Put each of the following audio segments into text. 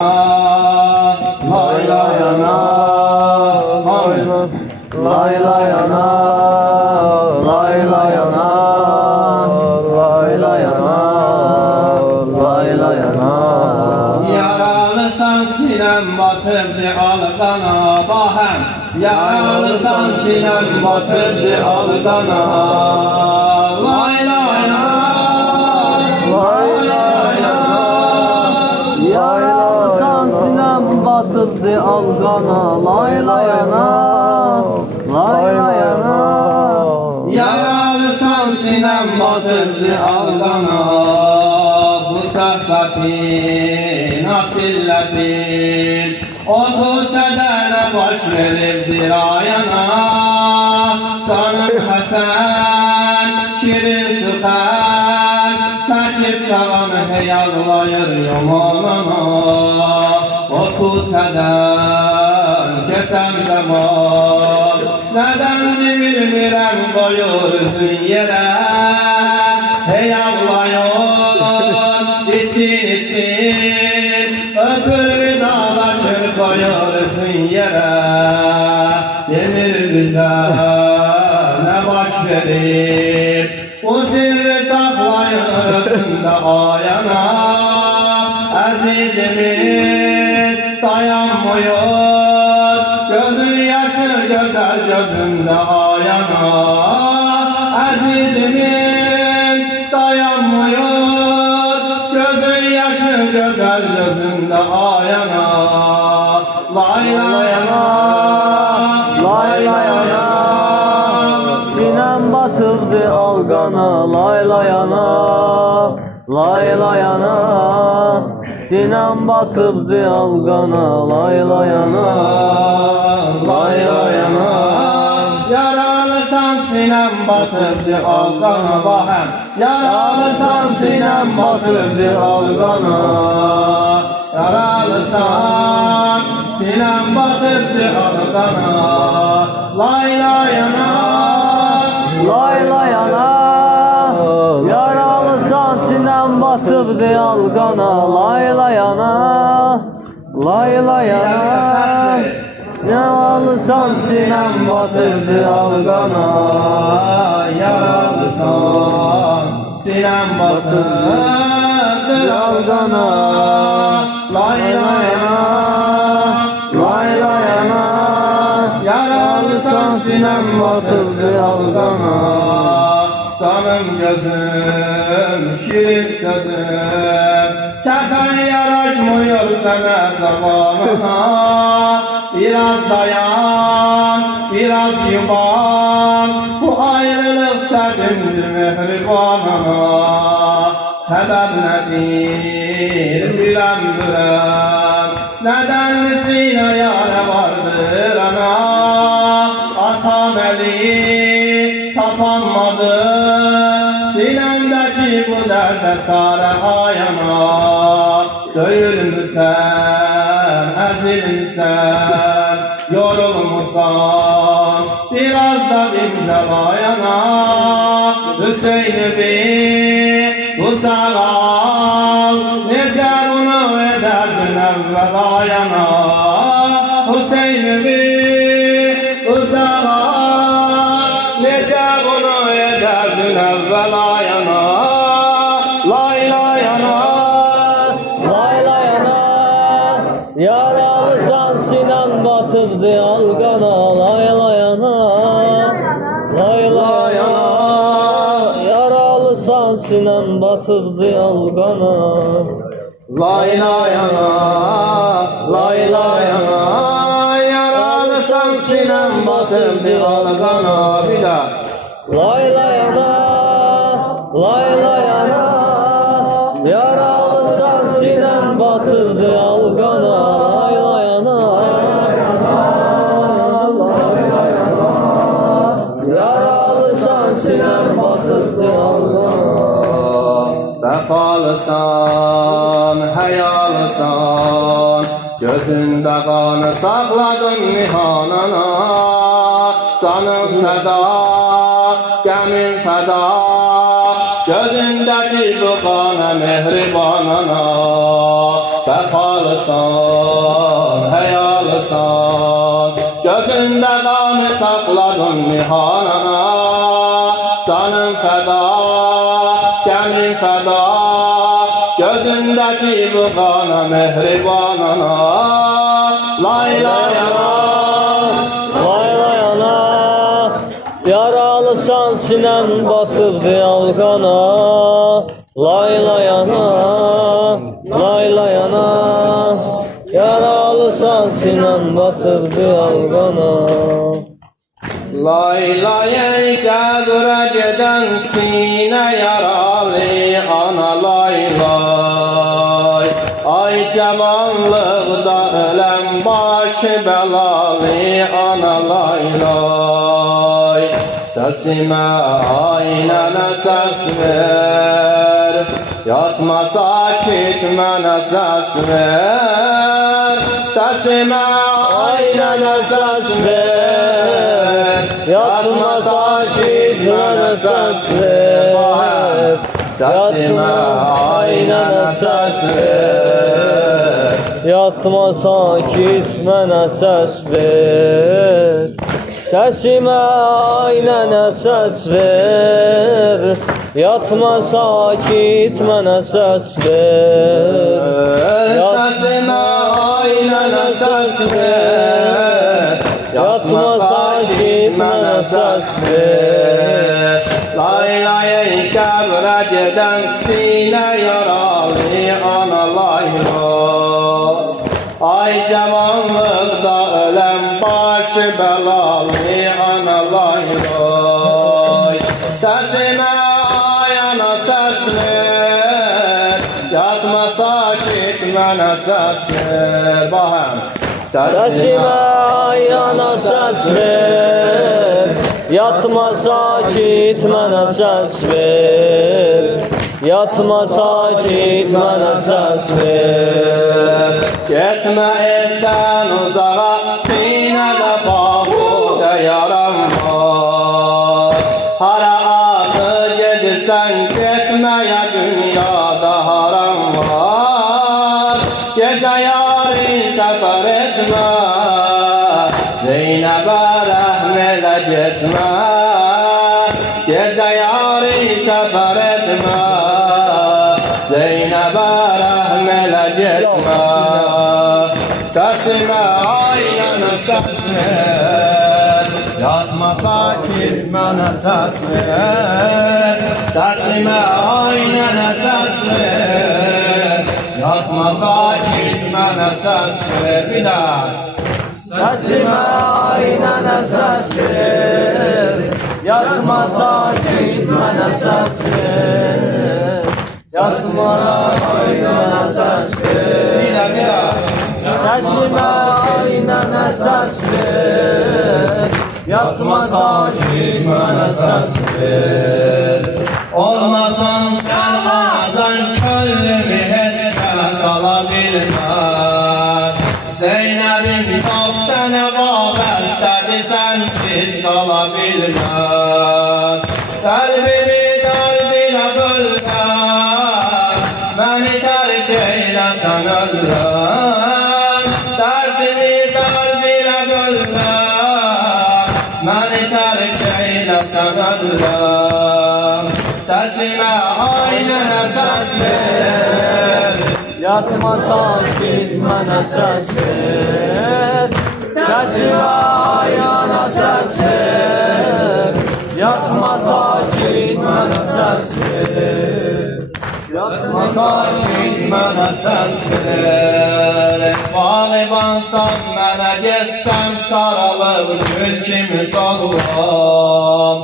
Lay lay ana, lay lay ana, lay lay ana, lay lay ana, lay lay ana. Yaralısan sinem batırdı algana bahem. Yaralısan sinem batırdı algana. Lay lay ana, lay lay ana. Yaralısan sinem batırdı algana, lay lay ana, lay lay ana. Yaralısan sinem batırdı algana. Bu sohbetin asilletin otur sedene baş verirdir ayana. Sanım Hasan şirin süper saçıp kalan heyallayır yamanana. Otur seden geçen zaman neden bilmirem koyursun yere. Heyallayır için öpür dağlaşır koyursun yere. Denir bize ne baş verir o sirri saklayın da ayana. Azizimiz dayanmıyor gözün yaşı güzel gözünde ayana. Azizimiz dayanmıyor gözün yaşı güzel gözünde ayana. Lay lay ana, lay lay ana. Sinem batırdı algana, lay lay ana, lay lay ana. Sinem batırdı algana, lay lay ana, Lay lay ana. Yaralısan sinem batırdı algana bahem. Yaralısan sinem batırdı algana. Yaralısan sinem batırdı algana. Lay lay ana, lay lay ana. Yaralısan sinem batırdı algana, lay lay ana, lay lay ana. Yaralısan sinem batırdı algana. Yaralısan sinem batırdı algana. Lay lay ana, lay lay ana. Yaralısan sinem batırdı algana. Canım gözüm, şirin sözüm, kefen yaraşmıyor sana zamanına. Biraz dayan, biraz yuman, bu ayrılık çetindir mehribanına. Sebep nedir bilemiyorum, neden sine yâre vardır ana. Atam eli tapanmadı, sinemdeki bu derde çare ayana. Döyülmüşsen, ezilmişsen, yorulmuşsan, biraz da imza ayana. Hüseyin'i bir kucağa al, nece bunu ederdin evvel ayana. Hüseyin'i bir kucağa al, nece bunu ederdin evvel ayana. Lay lay ana, Lay lay ana. Yaralısan sinem batırdı algana, lay lay ana, lay lay ana. Yaralısan sinem batırdı algana. lay lay ana, lay lay ana. Yaralısan sinem batırdı algana. Bir daha. Lay lay ana, lay lay ana. Yaralısan sinem batırdı algana, lay lay ana, lay lay ana. Yaralısan sinem batırdı algana. Vefalısan, heyalısan, gözünde kanı sakladın nihanana. Canım feda, gemin feda, gözündeki bu kanı mehribanana. Vefalısın heyalısan. Gözünde kanı sakladın nihanana, canın feda, gemin feda. Gözündeki bu kana mehribanana, lay lay ana. Lay lay ana, yaralısan sinen batıbdı yalgana. Lay lay ana, lay lay ana, yaralısan sinen batıbdı yalgana. Lay lay ey qəbrə gedən sinə yaralı ana lay lay. Ay cavanlıqda ölən başı bəlalı ana lay lay. Səsimə aynənə səs ver, yatma sakit mənə səs ver. Səsimə aynənə səs ver, yatma sakit mənə səs ver. Səsimə aynənə səs ver, Yatma sakit mənə səs ver. Səsimə aynənə səs ver. Yatma sakit mənə səs ver. Səsimə aynənə səs ver, Yatma sakit mənə səs ver. Lay lay ey qəbrə gedən sinə yaralı ana lay lay. Ay cavanlıqda ölən başı bəlalı ana lay lay. Səsimə ayana səs ver, yatma sakit mənə səs ver. Bahəm. Səsimə ayana səs ver. Yatma sakit mənə səs ver. Yatma sakit mənə səs ver. Getmə evdən uzağa, sinədə bahudə yaram var. Hara adı gedirsən, getməyə dünyada haram var. Gecə yarın səfər etmə, Zeynəbə rəhm elə getmə. Gecə yarın səfər etmə, Zeynəbə rəhm elə getmə. Səsimə aynənə səs ver, yatma sakit mənə səs ver. Səsimə aynənə səs ver, yatma sakit mənə səs ver. Bir daha. Səsimə aynənə səs ver. Yatma sakit mənə səs ver. Yatma aynənə səs ver. Bir daha. Səsimə aynənə səs ver. Yatma sakit mənə səs ver. Olmasan sən acan köllümü heç kəs ala bilməz. Zeynəbim çox sənə vabəstədir, sənsiz qala bilməz. Qəlbimi dərd ilə bölmə, məni tərk eyləsən ölləm. Dərdimi dərd ilə bölmə, məni tərk eyləsən ölləm. Səsimə aynənə səs ver, Yatma sakit mənə səs ver. Səsimə ayana səs ver. Yatma sakit mənə səs ver. Yatma sakit mənə səs ver. Bağlıbansan mənə getsən, saralıb gül kimi solğam.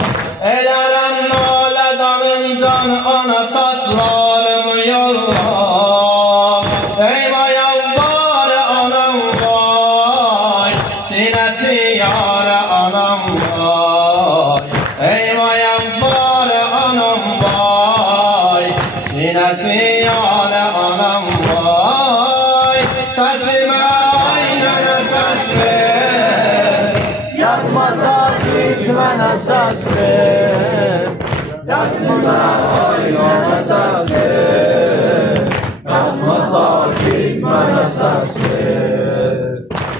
Elərəm nalə dalıncan ana saçlarımı yollam. Ey vay var anam vay, sinəsi yara anam vay. Ey vay var anam vay, sinəsi yara anam vay. Səsimə aynənə səs ver, Yatma sakit mənə səs ver. Səsimə aynana səs ver. Yatma sakit mənə mənə səs ver.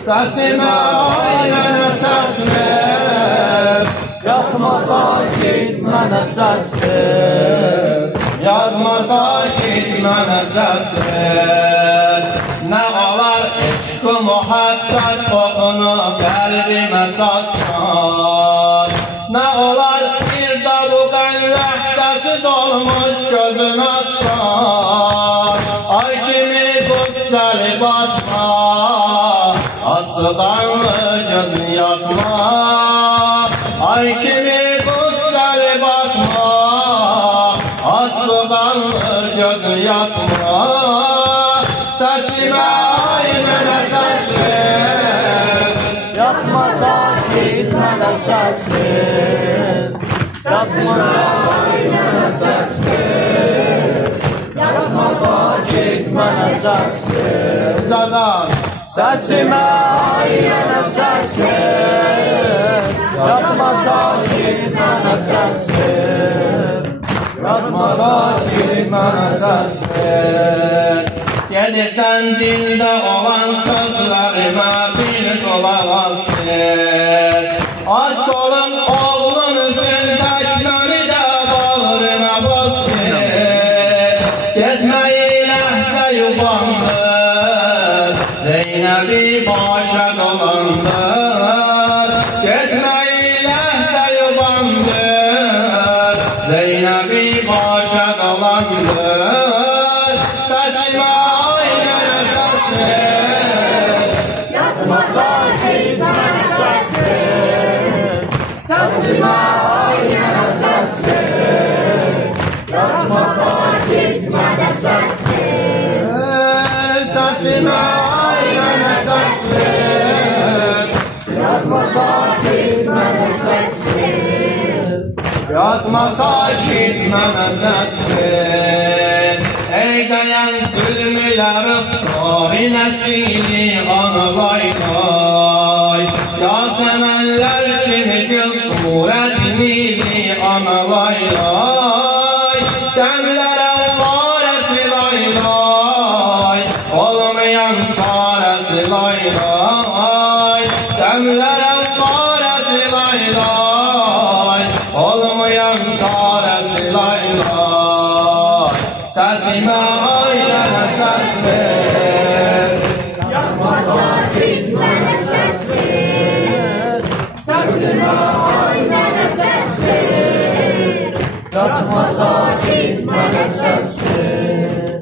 Səsimə aynənə səs ver. Yatma sakit mənə səs ver. Yatma sakit mənə səs ver. Nə olar eşq və muhabbət qoxunu qəlbimə saçar. Nə olar bir də bu qəlləhdəsi dolmuş gözün açar. Ay kimi qüssəli batma, açdıqanlı gözün yatma. Ay kimi qüssəli batma, açdıqanlı gözün yatma. Səsimə ay mənə səs ver. Yatma sakit mənə səs ver. Yatma ay mənə səs ver. Yatma sakit mənə səs ver. Canan. Səsimə ay mənə səs ver. Yatma sakit mənə səs ver. Yatma sakit Mənə səs ver. Gedirsən dildə olan sözlərimə bir qulaq as ver. Aç qolum oğlun üzün tək məni də bağrına bas ver. Getməyi ləhcə yubandır, Zeynəbi başa dolandır. Getməyi ləhcə yubandır, Zeynəbi başa dolandır. Səsimə aynənə səs ver. Yatma sakit mənə səs ver. Səsimə ay mənə səs ver. Yatma sakit mənə səs ver. Səsimə aynənə səs ver. Yatma sakit mənə səs ver. Yatma sakit mənə səs ver. Ey dayan zülmülər ıqsari nəsili anılay day. Yasəmənlər kimi gül surət mili anılay day. Dəmlərə varəsi lay lay, olmayan çarəsi lay lay. Dəmlərə varəsi lay lay, olmayan çarəsi lay lay. Səsimə aynənə səs ver. Yatma sakit mənə səs ver. Səsimə ay mənə səs ver. Yatma sakit mənə səs ver.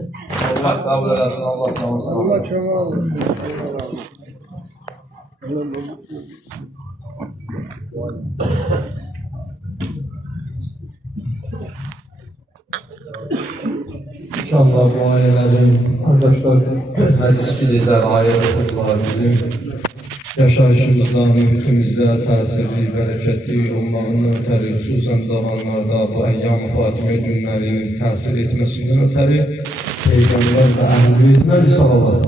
Allah qəbul eləsin, Allah sağlasın. Allah kemal. İnşallah bu ayələrin arkadaşlar məclisçiliklər, ayələr bizim yaşayışımızda, mühitimizdə təsirli, bərəkətli olmağından ötəri, xüsusən zamanlarda bu əyyam-ı Fatimə günlərinin təsir etməsindən ötəri Peyğəmbər və əhl-i beytinə risalat.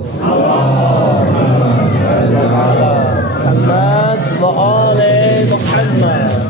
Muhammed və Ali Muhammed.